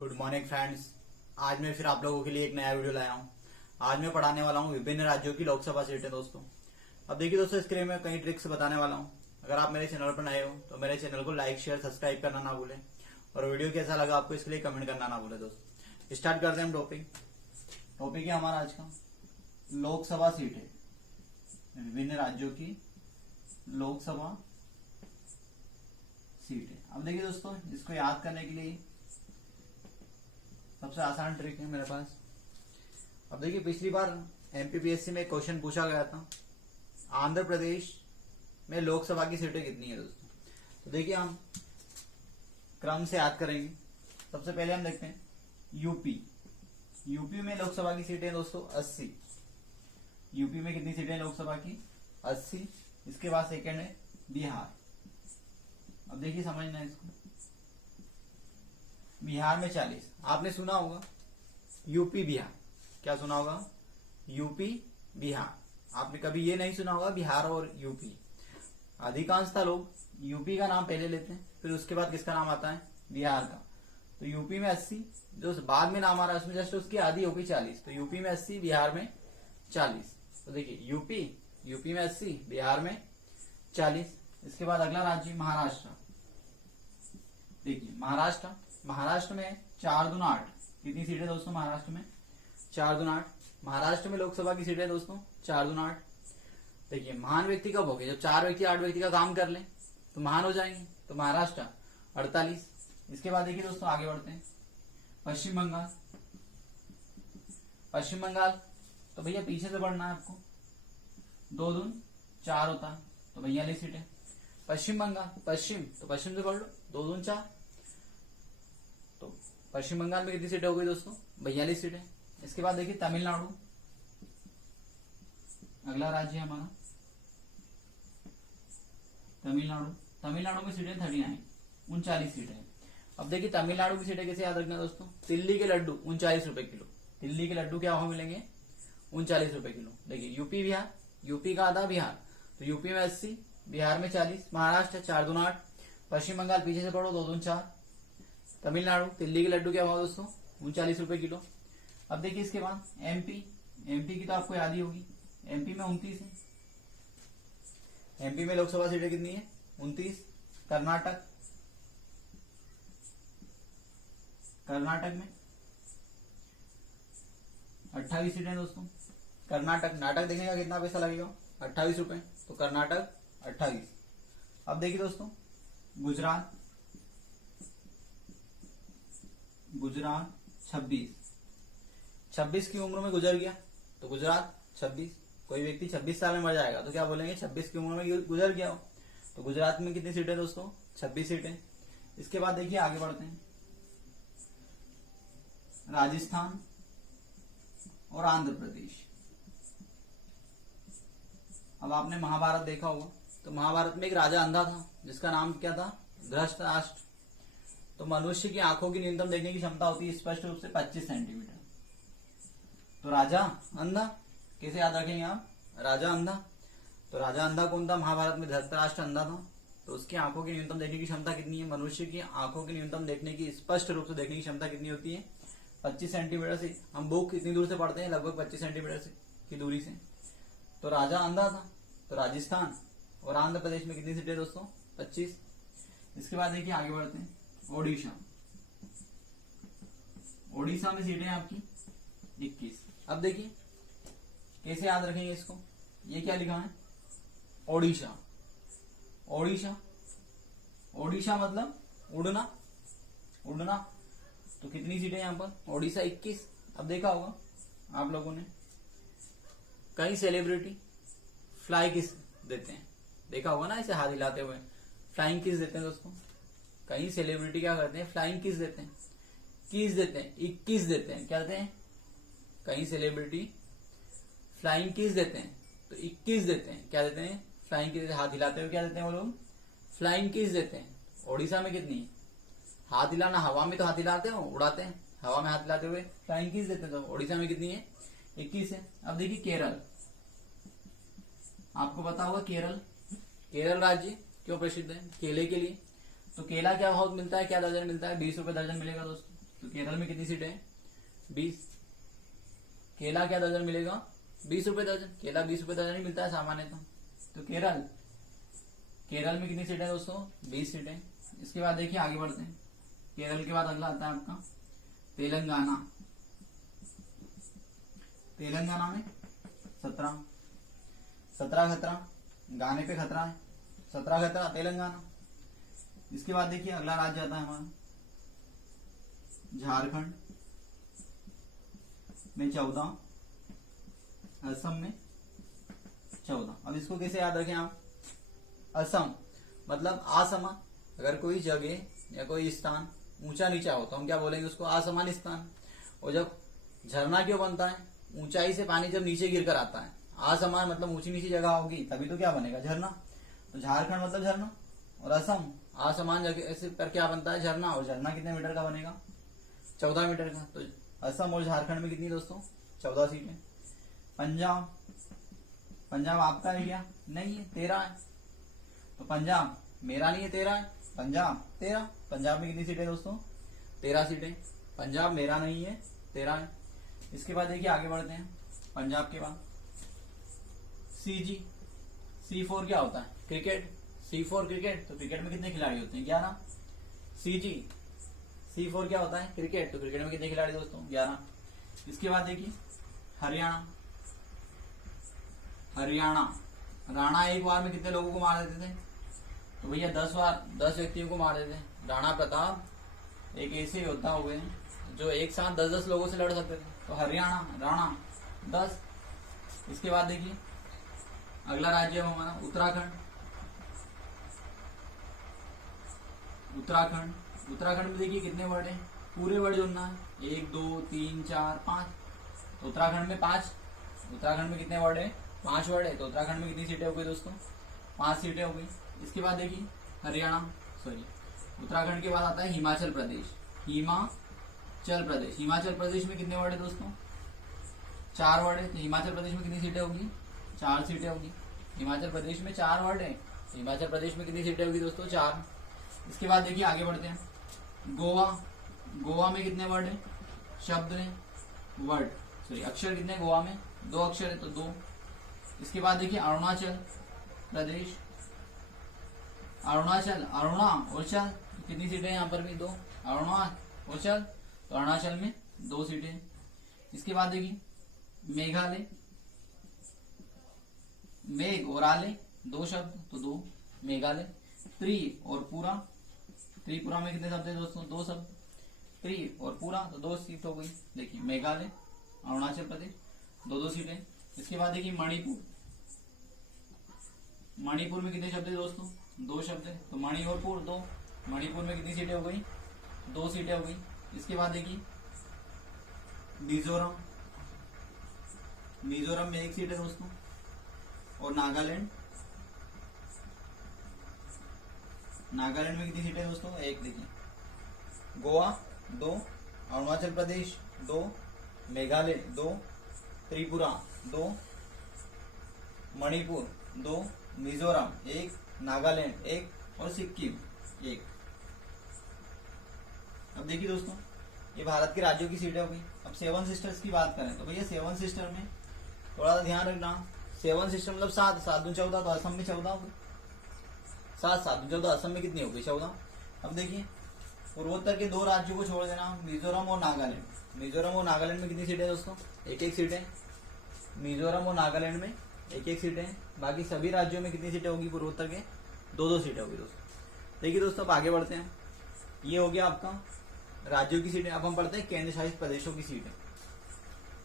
Good morning friends. आज मैं फिर आप लोगों के लिए एक नया वीडियो लाया हूँ। आज मैं पढ़ाने वाला हूँ विभिन्न राज्यों की लोकसभा सीटें दोस्तों। अब देखिए दोस्तों, स्क्रीन में कई ट्रिक्स बताने वाला हूँ। अगर आप मेरे चैनल पर नए हो तो मेरे चैनल को लाइक शेयर सब्सक्राइब करना ना भूलें और वीडियो कैसा लगा आपको इसके लिए कमेंट करना ना भूलें। दोस्तों स्टार्ट करते हैं हम टॉपिक है हमारा आज का लोकसभा सीटें, विभिन्न राज्यों की लोकसभा सीटें। अब देखिए दोस्तों, इसको याद करने के लिए सबसे आसान ट्रिक है मेरे पास। अब देखिए, पिछली बार एमपीपीएससी में क्वेश्चन पूछा गया था, आंध्र प्रदेश में लोकसभा की सीटें कितनी है दोस्तों। तो देखिए, हम क्रम से याद करेंगे। सबसे पहले हम देखते हैं यूपी में लोकसभा की सीटें दोस्तों 80। यूपी में कितनी सीटें लोकसभा की? 80। इसके बाद सेकंड है बिहार। अब देखिए समझना है इसको। बिहार में 40। आपने सुना होगा यूपी बिहार, क्या सुना होगा? यूपी बिहार। आपने कभी ये नहीं सुना होगा बिहार और यूपी। अधिकांशतः लोग यूपी का नाम पहले लेते हैं, फिर उसके बाद किसका नाम आता है? बिहार का। तो यूपी में 80, जो बाद में नाम आ रहा है उसमें जस्ट उसकी आधी होगी 40। तो यूपी में 80, बिहार में 40। तो देखिए यूपी में 80, बिहार में 40। इसके बाद अगला राज्य महाराष्ट्र। देखिए महाराष्ट्र में 4 दूना 8। कितनी सीटें दोस्तों महाराष्ट्र में? 4 दूना 8। महाराष्ट्र में लोकसभा की सीटें दोस्तों 4 दूना 8। देखिए, महान व्यक्ति कब हो गए? जब 4 व्यक्ति 8 व्यक्ति का काम कर लें तो महान हो जाएंगे। तो महाराष्ट्र 48। इसके बाद देखिए दोस्तों, आगे बढ़ते हैं। पश्चिम बंगाल तो भैया पीछे से बढ़ना है आपको। 2 दून 4 होता है, तो 42 सीटें। पश्चिम बंगाल, पश्चिम से बढ़ लो, 2 दून 4। तो पश्चिम बंगाल में कितनी सीटें हो गई दोस्तों? 42 सीटें। इसके बाद देखिए तमिलनाडु, अगला राज्य है हमारा तमिलनाडु में सीटें 39, 39 सीटें। अब देखिए तमिलनाडु की सीटें कैसे याद रखना दोस्तों? दिल्ली के लड्डू 39 रुपए किलो। दिल्ली के लड्डू क्या वहां मिलेंगे? 39 रुपए किलो। देखिए यूपी बिहार, यूपी का आधा बिहार, तो यूपी में 80, बिहार में 40, महाराष्ट्र 4 दूना 8, पश्चिम बंगाल पीछे से पढ़ो 2 दून 4, तमिलनाडु दिल्ली के लड्डू क्या हुआ दोस्तों? 39 रुपए किलो। अब देखिए इसके बाद एमपी की तो आपको याद ही होगी। एमपी में 29 है। एमपी में लोकसभा सीटें कितनी है? 29। कर्नाटक में 28 सीटें दोस्तों। कर्नाटक देखने का कितना पैसा लगेगा? 28 रुपए। तो कर्नाटक 28। अब देखिए दोस्तों, गुजरात 26 की उम्र में गुजर गया, तो गुजरात 26। कोई व्यक्ति 26 साल में मर जाएगा तो क्या बोलेंगे? 26 की उम्र में गुजर गया हो। तो गुजरात में कितनी सीटें दोस्तों? 26 सीटें। इसके बाद देखिए आगे बढ़ते हैं। राजस्थान और आंध्र प्रदेश। अब आपने महाभारत देखा होगा, तो महाभारत में एक राजा अंधा था जिसका नाम क्या था? धृतराष्ट्र। तो मनुष्य की आंखों की न्यूनतम देखने की क्षमता होती है स्पष्ट रूप से 25 सेंटीमीटर। तो राजा अंधा कैसे याद रखेंगे आप? राजा अंधा। तो राजा अंधा कौन था महाभारत में? धृतराष्ट्र अंधा था। तो उसकी आंखों की न्यूनतम देखने की क्षमता कितनी है? मनुष्य की आंखों की न्यूनतम देखने की, स्पष्ट रूप से देखने की क्षमता कितनी होती है? 25 सेंटीमीटर से। हम बुक कितनी दूर से पढ़ते हैं? लगभग 25 सेंटीमीटर से की दूरी से। तो राजा अंधा था। तो राजस्थान और आंध्र प्रदेश में कितनी सीटें दोस्तों? 25। इसके बाद देखिए आगे बढ़ते हैं। ओडिशा में सीटें आपकी 21। अब देखिए कैसे याद रखेंगे इसको? ये क्या लिखा है? ओडिशा मतलब उड़ना। तो कितनी सीटें यहाँ पर? ओडिशा 21। अब देखा होगा आप लोगों ने, कई सेलिब्रिटी फ्लाई किस देते हैं, देखा होगा ना, इसे हाथ हिलाते हुए फ्लाइंग किस देते हैं दोस्तों। कई सेलिब्रिटी क्या करते हैं? फ्लाइंग किस देते हैं, 21 देते हैं। क्या देते हैं? कई सेलिब्रिटी फ्लाइंग किस देते हैं, तो 21 देते हैं। क्या देते हैं? Flying kiss. हाथ हिलाते हुए क्या देते हैं वो लोग? फ्लाइंग किस देते हैं। ओडिशा में कितनी? हाथ हिलाना, हवा में तो हाथ हिलाते हो, उड़ाते हैं, हवा में हाथ हिलाते हुए फ्लाइंग किस देते हैं। तो ओडिशा में कितनी है? 21 है। अब देखिए केरल, आपको पता होगा केरल राज्य क्यों प्रसिद्ध है? केले के लिए। तो केला क्या भाव मिलता है, क्या दर्जन मिलता है? 20 रुपए दर्जन मिलेगा दोस्तों। तो केरल में कितनी सीटें हैं? 20। केला क्या दर्जन मिलेगा? 20 रुपए दर्जन। केला 20 रुपए दर्जन ही मिलता है सामान्यतः। तो केरल में कितनी सीटें दोस्तों? 20 सीटें। इसके बाद देखिए आगे बढ़ते हैं। केरल के बाद अगला आता है आपका तेलंगाना। तेलंगाना में 17 खतरा, गाने पे खतरा है, 17 खतरा तेलंगाना। इसके बाद देखिए अगला राज्य आता है हमारा झारखंड में 14, असम में 14। अब इसको कैसे याद रखें आप? असम मतलब असमान। अगर कोई जगह या कोई स्थान ऊंचा नीचा हो तो हम क्या बोलेंगे उसको? असमान स्थान। और जब झरना क्यों बनता है? ऊंचाई से पानी जब नीचे गिरकर आता है। असमान मतलब ऊंची नीची जगह होगी तभी तो क्या बनेगा? झरना। तो झारखंड मतलब झरना, और असम असमान जगह से पर क्या बनता है? झरना। और झरना कितने मीटर का बनेगा? 14 मीटर का। तो असम और झारखंड में कितनी दोस्तों? 14 सीटें। पंजाब आपका है क्या? नहीं है, 13 है। तो पंजाब मेरा नहीं है, 13 है। पंजाब 13। पंजाब में कितनी सीटें दोस्तों? 13 सीटें। पंजाब मेरा नहीं है, 13 है। इसके बाद देखिए आगे बढ़ते हैं। पंजाब के बाद C4 क्या होता है? क्रिकेट। C4 cricket. तो क्रिकेट में कितने खिलाड़ी होते हैं? 11। C4 क्या होता है? क्रिकेट। तो क्रिकेट में कितने खिलाड़ी दोस्तों? 11। इसके बाद देखिए हरियाणा। राणा एक बार में कितने लोगों को मार देते थे? तो भैया 10 व्यक्तियों को मार देते हैं। राणा प्रताप एक ऐसे योद्धा हुए हैं जो एक साथ 10 लोगों से लड़ सकते थे। तो हरियाणा, राणा 10। इसके बाद देखिए अगला राज्य है हमारा उत्तराखंड में देखिए कितने वर्ड है? पूरे वर्ड जोड़ना है। 1 2 3 4 5। तो उत्तराखंड में 5। उत्तराखंड में कितने वर्ड है? 5 वर्ड है। तो उत्तराखंड में कितनी सीटें हो गई दोस्तों? 5 सीटें हो गई। इसके बाद देखिए उत्तराखंड के बाद आता है हिमाचल प्रदेश। हिमाचल प्रदेश में कितने वर्ड है दोस्तों? 4 वर्ड है। तो हिमाचल प्रदेश में कितनी सीटें होगी? 4 सीटें होगी। हिमाचल प्रदेश में 4 वर्ड है। हिमाचल प्रदेश में कितनी सीटें होगी दोस्तों? 4। इसके बाद देखिए आगे बढ़ते हैं। गोवा में कितने वर्ड है? शब्द है, अक्षर कितने गोवा में? 2 अक्षर है, तो 2। इसके बाद देखिए अरुणाचल प्रदेश। अरुणा और चल कितनी सीटें हैं? यहाँ पर भी 2। अरुणा और चल, तो अरुणाचल में 2 सीटें। इसके बाद देखिए मेघालय। मेघ और आले 2 शब्द, तो 2 मेघालय। त्रिपुरा में कितने शब्द है दोस्तों? 2 शब्द। त्रि और पूरा, तो 2 सीट हो गई। देखिए मेघालय, अरुणाचल प्रदेश 2 सीटें। इसके बाद देखिए मणिपुर में कितने शब्द है दोस्तों? 2 शब्द है। तो मणि और पुर 2। मणिपुर में कितनी सीटें हो गई? 2 सीटें हो गई। इसके बाद देखिए मिजोरम में 1 सीट है दोस्तों। और नागालैंड में कितनी सीटें दोस्तों? 1। देखिए गोवा 2, अरुणाचल प्रदेश 2, मेघालय 2, त्रिपुरा 2, मणिपुर 2, मिजोरम 1, नागालैंड 1 और सिक्किम 1। अब देखिए दोस्तों ये भारत के राज्यों की सीटें हो गई। अब 7 सिस्टर्स की बात करें तो भैया 7 सिस्टर में थोड़ा सा ध्यान रखना। 7 सिस्टर मतलब 7 दूनी 14, तो असम में 14 हो गई। 7 दूनी 14, असम में कितनी हो गई? 14। अब देखिए पूर्वोत्तर के 2 राज्यों को छोड़ देना, मिजोरम और नागालैंड में कितनी सीटें दोस्तों? 1 सीटें। मिजोरम और नागालैंड में 1 सीटें। बाकी सभी राज्यों में कितनी सीटें होगी? पूर्वोत्तर के 2 सीटें होगी दोस्तों। देखिए दोस्तों अब आगे बढ़ते हैं। ये हो गया आपका राज्यों की सीटें। अब हम पढ़ते हैं केंद्र शासित प्रदेशों की सीटें।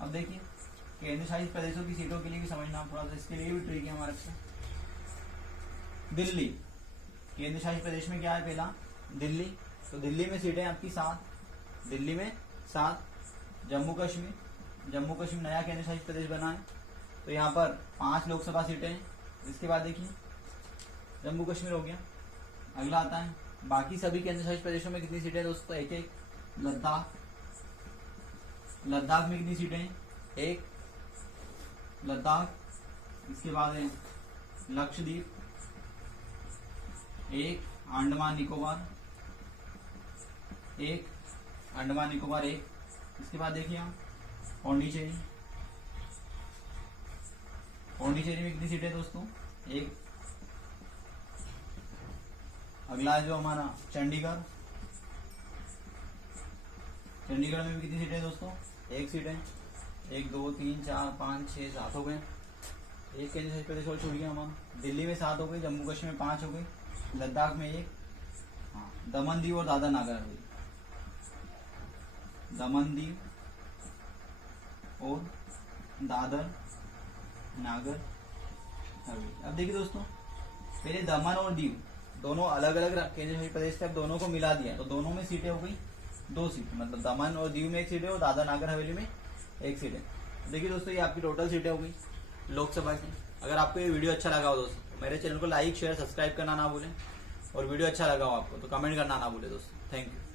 अब देखिए केंद्र शासित प्रदेशों की सीटों के लिए भी समझना थोड़ा सा, इसके लिए भी ट्रिक है हमारे पास। दिल्ली केंद्र शासित प्रदेश में क्या है? पहला दिल्ली। तो दिल्ली में सीटें आपकी 7। दिल्ली में 7। जम्मू कश्मीर नया केंद्र शासित प्रदेश बना है, तो यहाँ पर 5 लोकसभा सीटें हैं। इसके बाद देखिए जम्मू कश्मीर हो गया। अगला आता है बाकी सभी केंद्र शासित प्रदेशों में कितनी सीटें दोस्तों? 1। लद्दाख में कितनी सीटें हैं? 1 लद्दाख। इसके बाद है लक्षद्वीप 1, अंडमान निकोबार 1, अंडमान निकोबार 1। इसके बाद देखिए हम पौंडीचेरी। पौंडीचेरी में कितनी सीटें है दोस्तों? 1। अगला जो हमारा चंडीगढ़। चंडीगढ़ में भी कितनी सीटें है दोस्तों? 1 सीट है। 1 2 3 4 5 6 7 हो गए। एक केंद्र शासित प्रदेश और छूट गया हमारा। दिल्ली में 7 हो गए, जम्मू कश्मीर में 5 हो गए, लद्दाख में 1। हाँ, दमन दीव और दादर नागर हवेली। दमन दीव और दादर नागर हवेली। अब देखिए दोस्तों, पहले दमन और दीव दोनों अलग अलग केंद्र शासित प्रदेश थे, अब दोनों को मिला दिया तो दोनों में सीटें हो गई 2 सीट। मतलब दमन और दीव में 1 सीट है और दादर नागर हवेली में 1 सीट है। देखिए दोस्तों, ये आपकी टोटल सीटें हो गई लोकसभा की। अगर आपको ये वीडियो अच्छा लगा हो दोस्तों, मेरे चैनल को लाइक शेयर सब्सक्राइब करना ना भूलें, और वीडियो अच्छा लगा हो आपको तो कमेंट करना ना भूलें दोस्तों। Thank you.